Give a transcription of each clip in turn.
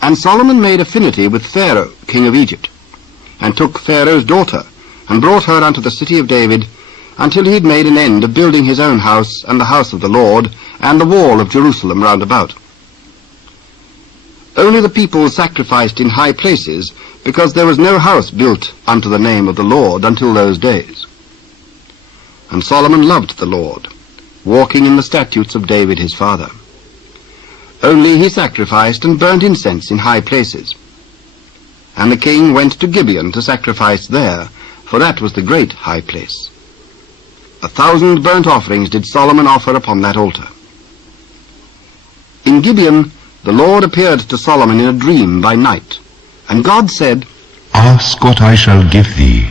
And Solomon made affinity with Pharaoh, king of Egypt, and took Pharaoh's daughter, and brought her unto the city of David, until he had made an end of building his own house, and the house of the Lord, and the wall of Jerusalem round about. Only the people sacrificed in high places, because there was no house built unto the name of the Lord until those days. And Solomon loved the Lord, walking in the statutes of David his father. Only he sacrificed and burnt incense in high places. And the king went to Gibeon to sacrifice there, for that was the great high place. 1,000 burnt offerings did Solomon offer upon that altar. In Gibeon the Lord appeared to Solomon in a dream by night, and God said, Ask what I shall give thee.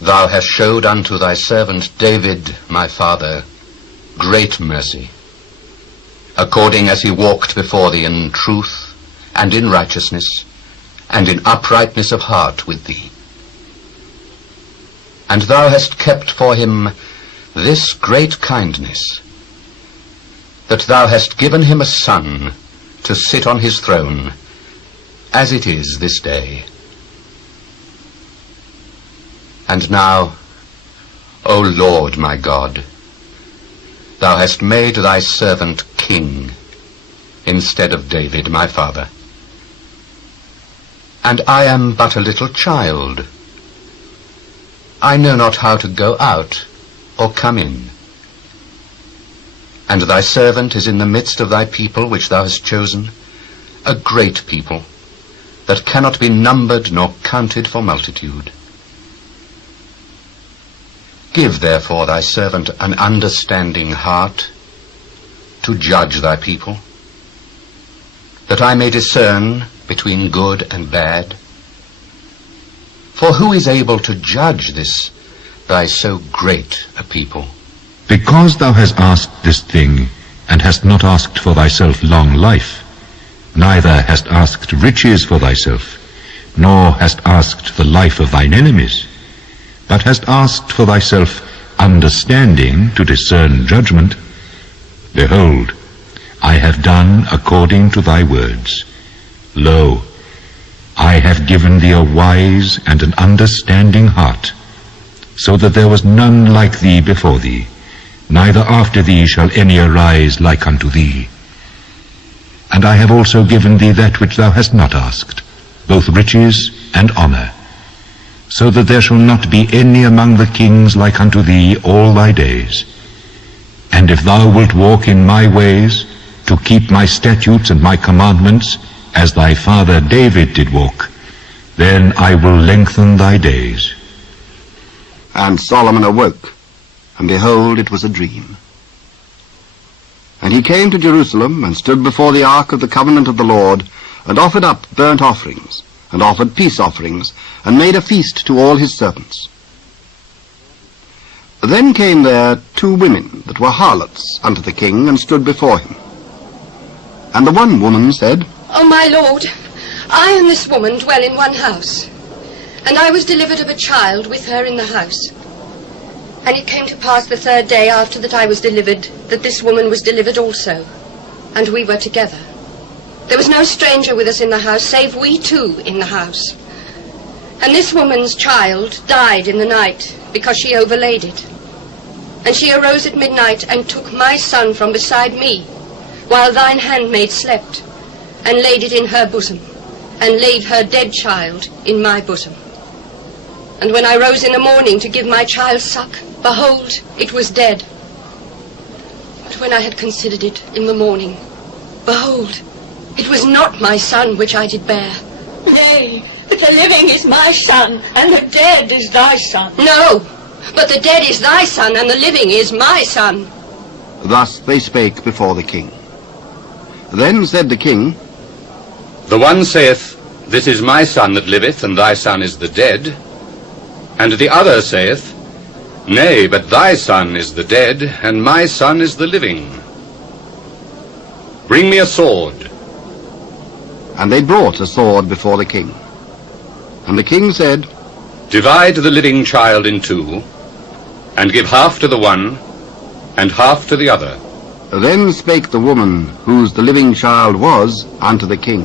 Thou hast shewed unto thy servant David, my father, great mercy, according as he walked before thee in truth, and in righteousness, and in uprightness of heart with thee. And thou hast kept for him this great kindness, that thou hast given him a son to sit on his throne, as it is this day. And now, O Lord my God, thou hast made thy servant king instead of David my father. And I am but a little child. I know not how to go out or come in. And thy servant is in the midst of thy people which thou hast chosen, a great people, that cannot be numbered nor counted for multitude. Give therefore thy servant an understanding heart to judge thy people, that I may discern between good and bad. For who is able to judge this thy so great a people? Because thou hast asked this thing, and hast not asked for thyself long life, neither hast asked riches for thyself, nor hast asked the life of thine enemies, but hast asked for thyself understanding to discern judgment, behold, I have done according to thy words. Lo, I have given thee a wise and an understanding heart, so that there was none like thee before thee, neither after thee shall any arise like unto thee. And I have also given thee that which thou hast not asked, both riches and honor, so that there shall not be any among the kings like unto thee all thy days. And if thou wilt walk in my ways, to keep my statutes and my commandments, as thy father David did walk, then I will lengthen thy days. And Solomon awoke, and behold, it was a dream. And he came to Jerusalem, and stood before the ark of the covenant of the Lord, and offered up burnt offerings, and offered peace offerings, and made a feast to all his servants. Then came there 2 women that were harlots unto the king, and stood before him. And the one woman said, O my lord, I and this woman dwell in one house, and I was delivered of a child with her in the house. And it came to pass the 3rd day after that I was delivered, that this woman was delivered also, and we were together. There was no stranger with us in the house, save we 2 in the house. And this woman's child died in the night, because she overlaid it. And she arose at midnight, and took my son from beside me, while thine handmaid slept, and laid it in her bosom, and laid her dead child in my bosom. And when I rose in the morning to give my child suck, behold, it was dead. But when I had considered it in the morning, behold, it was not my son which I did bear. Nay, but the living is my son, and the dead is thy son. No, but the dead is thy son, and the living is my son. Thus they spake before the king. Then said the king, The one saith, This is my son that liveth, and thy son is the dead. And the other saith, Nay, but thy son is the dead, and my son is the living. Bring me a sword. And they brought a sword before the king. And the king said, Divide the living child in 2, and give half to the one, and half to the other. Then spake the woman, whose the living child was, unto the king,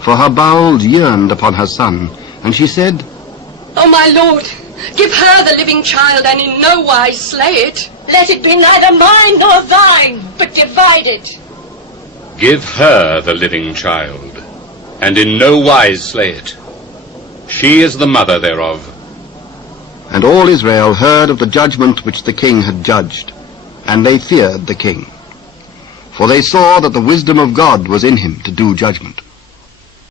for her bowels yearned upon her son. And she said, O my lord, give her the living child, and in no wise slay it. Let it be neither mine nor thine, but divided. Give her the living child, and in no wise slay it. She is the mother thereof. And all Israel heard of the judgment which the king had judged, and they feared the king. For they saw that the wisdom of God was in him to do judgment.